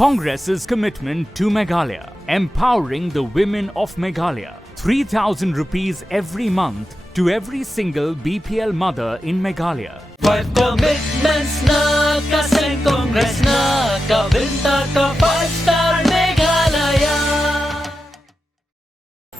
Congress's commitment to Meghalaya, empowering the women of Meghalaya. 3,000 rupees every month to every single BPL mother in Meghalaya. 5 commitments na kasing Congress na kabinta ka 5-star Meghalaya.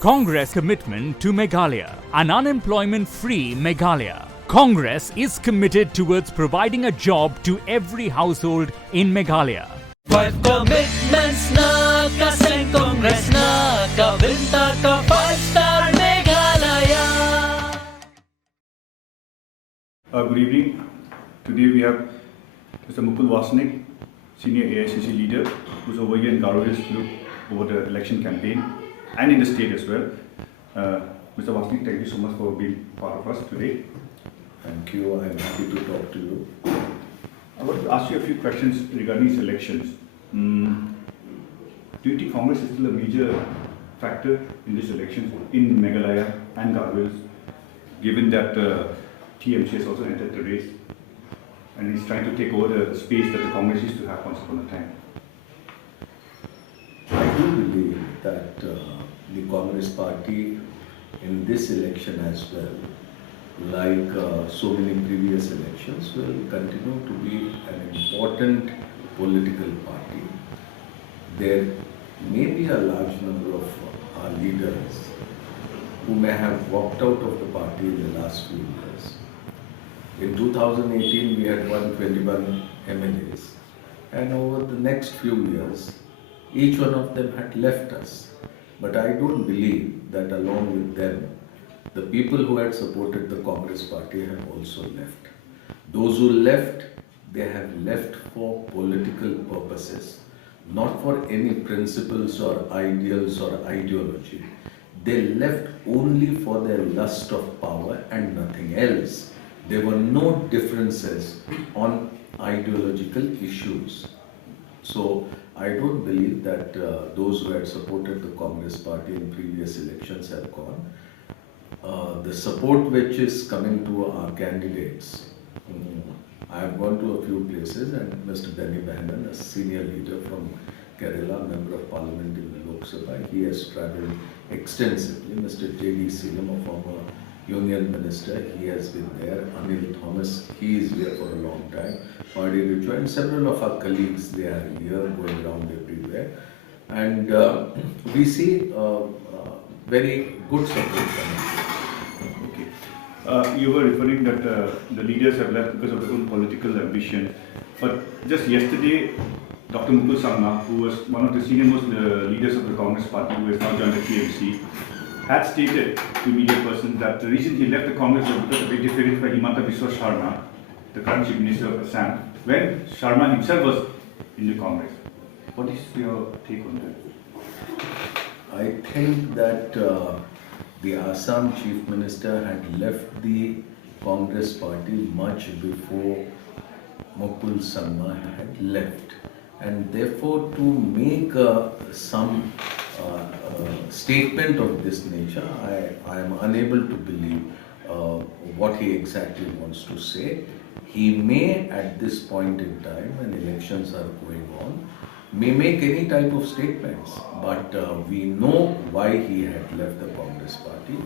Congress commitment to Meghalaya, an unemployment-free Meghalaya. Congress is committed towards providing a job to every household in Meghalaya. 5 commitments na kasing Congress na kabinta ka 5-star Meghalaya. Good evening. Today we have Mr. Mukul Wasnik, Senior AICC Leader, who's over here in Garowis to look over the election campaign and in the state as well. Mr. Wasnik, thank you so much for being part of us today. Thank you. I'm happy to talk to you. I want to ask you a few questions regarding these elections. Do you think Congress is still a major factor in these elections in Meghalaya and Garowis, given that TMC has also entered the race and is trying to take over the space that the Congress used to have once upon a time? I do believe that the Congress party in this election as well, like so many previous elections, will continue to be an important political party. There may be a large number of our leaders who may have walked out of the party in the last few years. In 2018, we had 121 MLAs, and over the next few years, each one of them had left us. But I don't believe that along with them, the people who had supported the Congress party have also left. Those who left, they have left for political purposes, not for any principles or ideals or ideology. They left only for their lust of power and nothing else. There were no differences on ideological issues. So I don't believe that those who had supported the Congress party in previous elections have gone. The support which is coming to our candidates, I have gone to a few places, and Mr. Benny Bahanan, a senior leader from Kerala, Member of Parliament in the Lok Sabha, he has travelled extensively. Mr. J.D. Seelam, a former Union Minister, he has been there. Anil Thomas, he is here for a long time. Marty Richo and several of our colleagues, they are here, going around everywhere. And we see very good support coming. Okay. You were referring that the leaders have left because of their own political ambition. But just yesterday, Dr. Mukul Wasnik, who was one of the senior-most leaders of the Congress party, who has now joined the TMC, had stated to media persons that the reason he left the Congress was because of interference by Himanta Biswa Sharma, the current Chief Minister of Assam, when Sharma himself was in the Congress. What is your take on that? I think that the Assam Chief Minister had left the Congress party much before Mukul Wasnik had left. And therefore, to make some statement of this nature, I am unable to believe what he exactly wants to say. He may, at this point in time, when elections are going on, may make any type of statements, but we know why he had left the Congress party.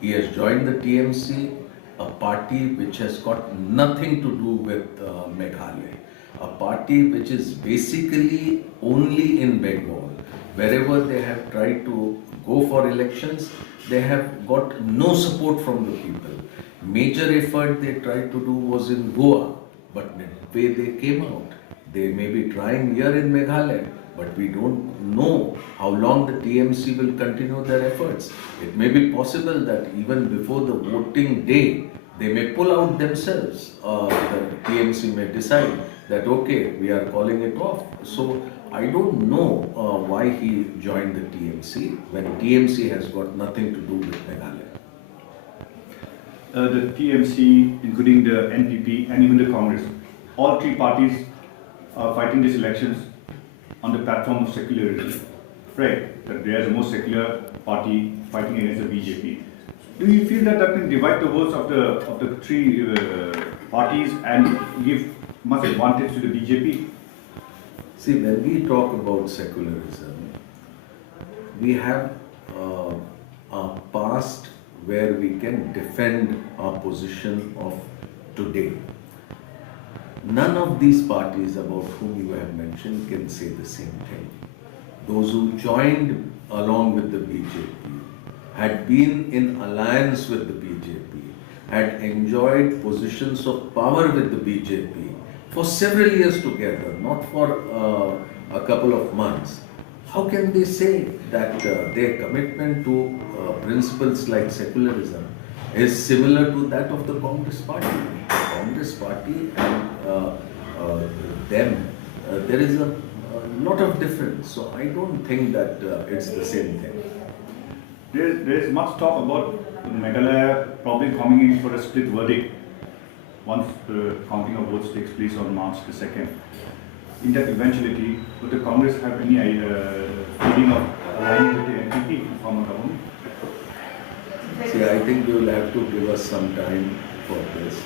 He has joined the TMC, a party which has got nothing to do with Meghalaya, a party which is basically only in Bengal. Wherever they have tried to go for elections, they have got no support from the people. Major effort they tried to do was in Goa, but the way they came out. They may be trying here in Meghalaya, but we don't know how long the TMC will continue their efforts. It may be possible that even before the voting day, they may pull out themselves. The TMC may decide that, okay, we are calling it off. So I don't know why he joined the TMC when TMC has got nothing to do with Meghalaya. The TMC, including the NPP and even the Congress, all three parties are fighting these elections on the platform of secularism. Right, that they are the most secular party fighting against the BJP. Do you feel that that can divide the votes of the three parties and give much advantage to the BJP? See, when we talk about secularism, we have a past where we can defend our position of today. None of these parties about whom you have mentioned can say the same thing. Those who joined along with the BJP, had been in alliance with the BJP, had enjoyed positions of power with the BJP for several years together, not for a couple of months. How can they say that their commitment to principles like secularism is similar to that of the Congress party? Congress party and them, there is a lot of difference. So I don't think that it's the same thing. There is much talk about Meghalaya probably coming in for a split verdict once the counting of votes takes place on March the 2nd. In that eventuality, would the Congress have any feeling of aligning with the NPP former government? See, I think we will have to give us some time for this.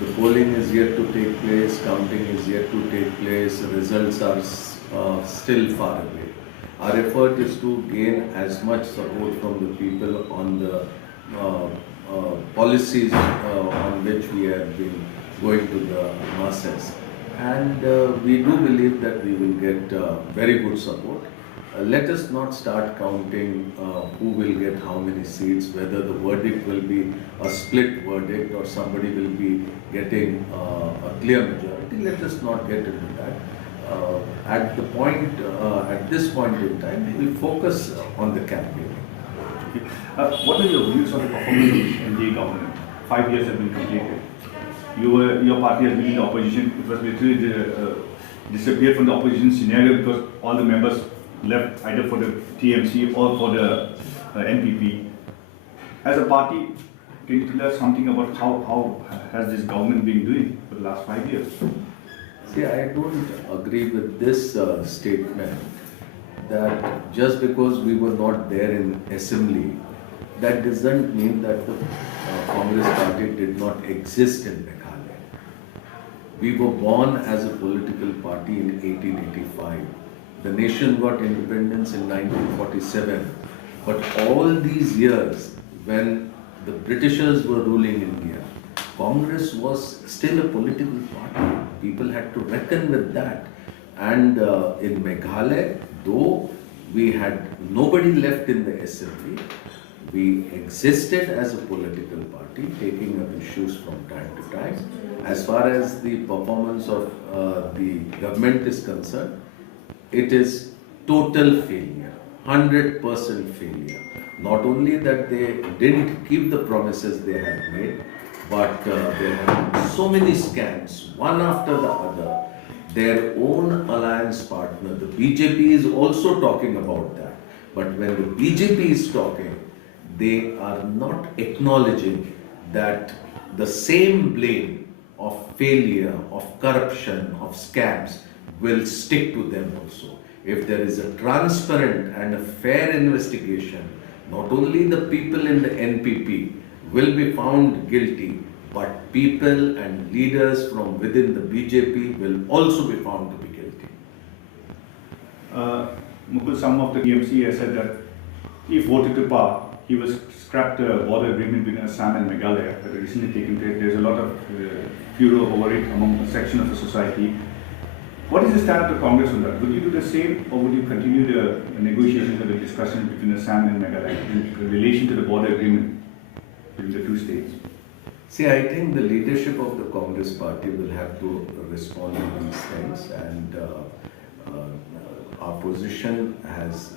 The polling is yet to take place, counting is yet to take place, results are still far away. Our effort is to gain as much support from the people on the policies on which we have been going to the masses. And we do believe that we will get very good support. Let us not start counting who will get how many seats, whether the verdict will be a split verdict or somebody will be getting a clear majority. Let us not get into that. At this point in time, we will focus on the campaign. What are your views on the performance of NDA government? 5 years have been completed. Your party has been in the opposition. It was literally disappeared from the opposition scenario because all the members left either for the TMC or for the NPP. As a party, can you tell us something about how has this government been doing for the last 5 years? See, I don't agree with this statement that just because we were not there in assembly, that doesn't mean that the Congress party did not exist in Meghalaya. We were born as a political party in 1885. The nation got independence in 1947. But all these years, when the Britishers were ruling India, Congress was still a political party. People had to reckon with that. And in Meghalaya, though we had nobody left in the assembly, we existed as a political party, taking up issues from time to time. As far as the performance of the government is concerned, it is total failure, 100% failure. Not only that they didn't keep the promises they had made, but there have been so many scams, one after the other. Their own alliance partner, the BJP, is also talking about that. But when the BJP is talking, they are not acknowledging that the same blame of failure, of corruption, of scams will stick to them also. If there is a transparent and a fair investigation, not only the people in the NPP will be found guilty, but people and leaders from within the BJP will also be found to be guilty. Mukul, some of the TMC has said that if voted to power, he will scrap the border agreement between Assam and Meghalaya that recently taken place. There's a lot of furor over it among a section of the society. What is the stand of the Congress on that? Would you do the same, or would you continue the negotiations or the discussion between Assam and Meghalaya in relation to the border agreement between the two states? See, I think the leadership of the Congress party will have to respond to these things, and our position has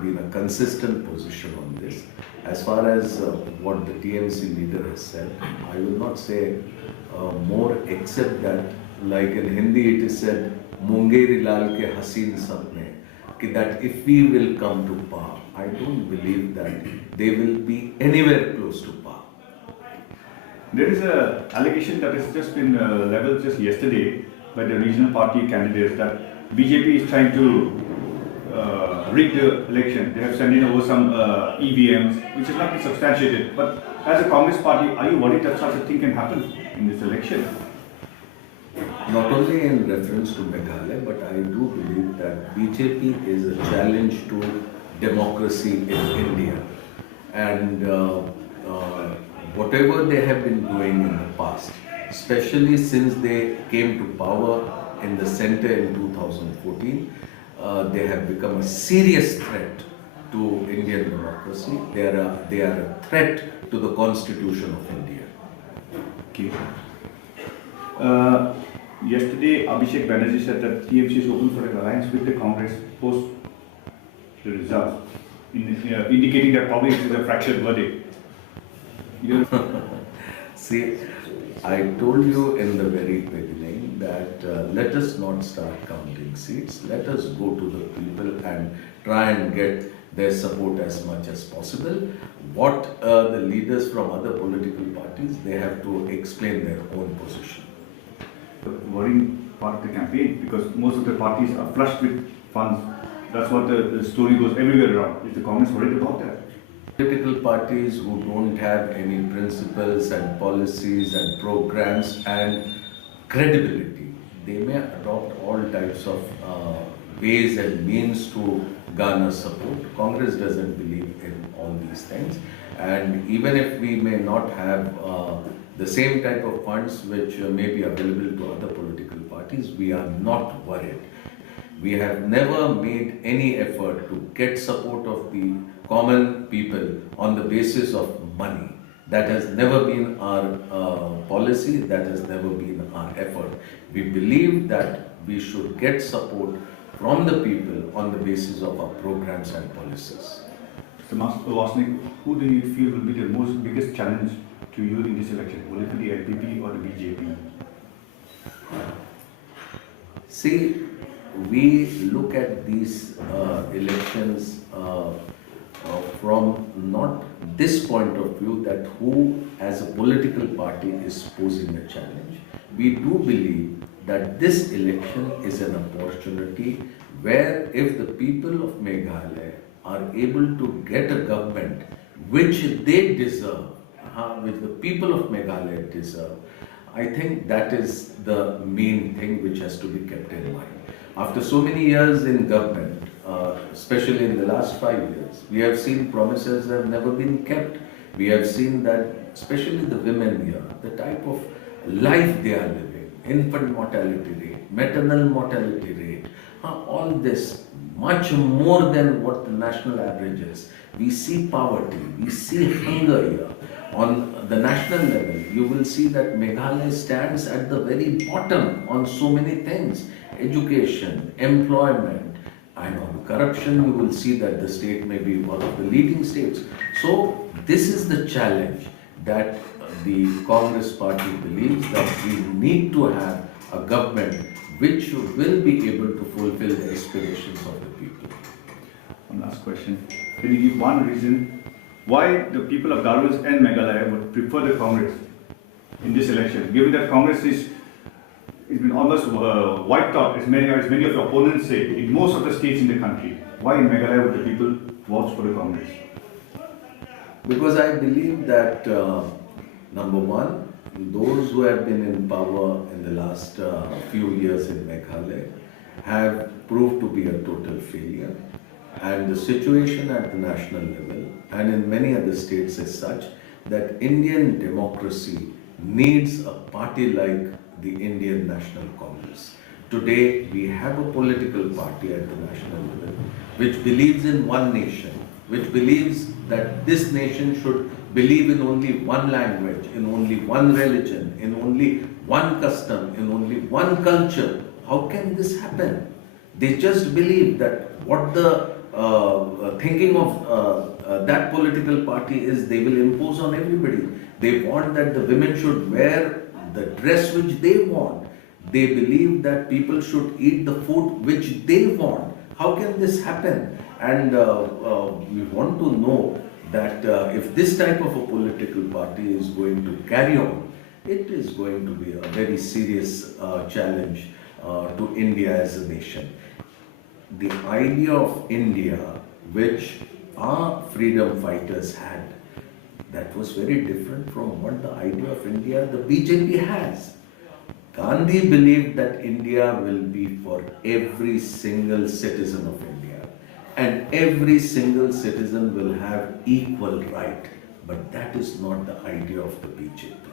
been a consistent position on this. As far as what the TMC leader has said, I will not say more except that, like in Hindi it is said, Mungeri Lal ke Haseen Sapne, that if we will come to power, I don't believe that they will be anywhere close to power. There is an allegation that has just been leveled just yesterday by the regional party candidates that BJP is trying to rig the election. They have sent in over some EVMs, which is not been substantiated. But as a Congress party, are you worried that such a thing can happen in this election? not only in reference to Meghalaya, but I do believe that BJP is a challenge to democracy in India. And whatever they have been doing in the past, especially since they came to power in the center in 2014, they have become a serious threat to Indian democracy. They are a threat to the Constitution of India. Okay. Yesterday, Abhishek Banerjee said that TMC is open for an alliance with the Congress post the results, indicating that probably it is a fractured verdict. See, I told you in the very beginning that let us not start counting seats. Let us go to the people and try and get their support as much as possible. What the leaders from other political parties, they have to explain their own position. The worrying part of the campaign, because most of the parties are flushed with funds. That's what the story goes everywhere around. Is the Congress worried about that? Political parties who don't have any principles and policies and programs and credibility, they may adopt all types of ways and means to garner support. Congress doesn't believe in all these things, and even if we may not have the same type of funds which may be available to other political parties, we are not worried. We have never made any effort to get support of the common people on the basis of money. That has never been our policy, that has never been our effort. We believe that we should get support from the people on the basis of our programs and policies. Mr. Mukul Wasnik, who do you feel will be the biggest challenge to you in this election? Will it be the LPP or the BJP? See, we look at these elections from not this point of view that who as a political party is posing a challenge. We do believe that this election is an opportunity where if the people of Meghalaya are able to get a government which they deserve, which the people of Meghalaya deserve, I think that is the main thing which has to be kept in mind. After so many years in government, especially in the last 5 years, we have seen promises have never been kept. We have seen that, especially the women here, the type of life they are living, infant mortality rate, maternal mortality rate, all this much more than what the national average is. We see poverty, we see hunger here. On the national level, you will see that Meghalaya stands at the very bottom on so many things. Education, employment, and on corruption, you will see that the state may be one of the leading states. So this is the challenge that the Congress party believes, that we need to have a government which will be able to fulfill the aspirations of the people. One last question. Can you give one reason why the people of Garhwal and Meghalaya would prefer the Congress in this election, given that Congress is it's been almost wiped out, as many of the opponents say, in most of the states in the country. Why in Meghalaya would the people vote for the Congress? Because I believe that, number one, those who have been in power in the last few years in Meghalaya have proved to be a total failure. And the situation at the national level and in many other states is such that Indian democracy needs a party like the Indian National Congress. Today, we have a political party at the national level which believes in one nation, which believes that this nation should believe in only one language, in only one religion, in only one custom, in only one culture. How can this happen? They just believe that what the thinking of that political party is, they will impose on everybody. They want that the women should wear the dress which they want. They believe that people should eat the food which they want. How can this happen? And we want to know that if this type of a political party is going to carry on, it is going to be a very serious challenge to India as a nation. The idea of India which our freedom fighters had, that was very different from what the idea of India the BJP has. Gandhi believed that India will be for every single citizen of India, and every single citizen will have equal right. But that is not the idea of the BJP.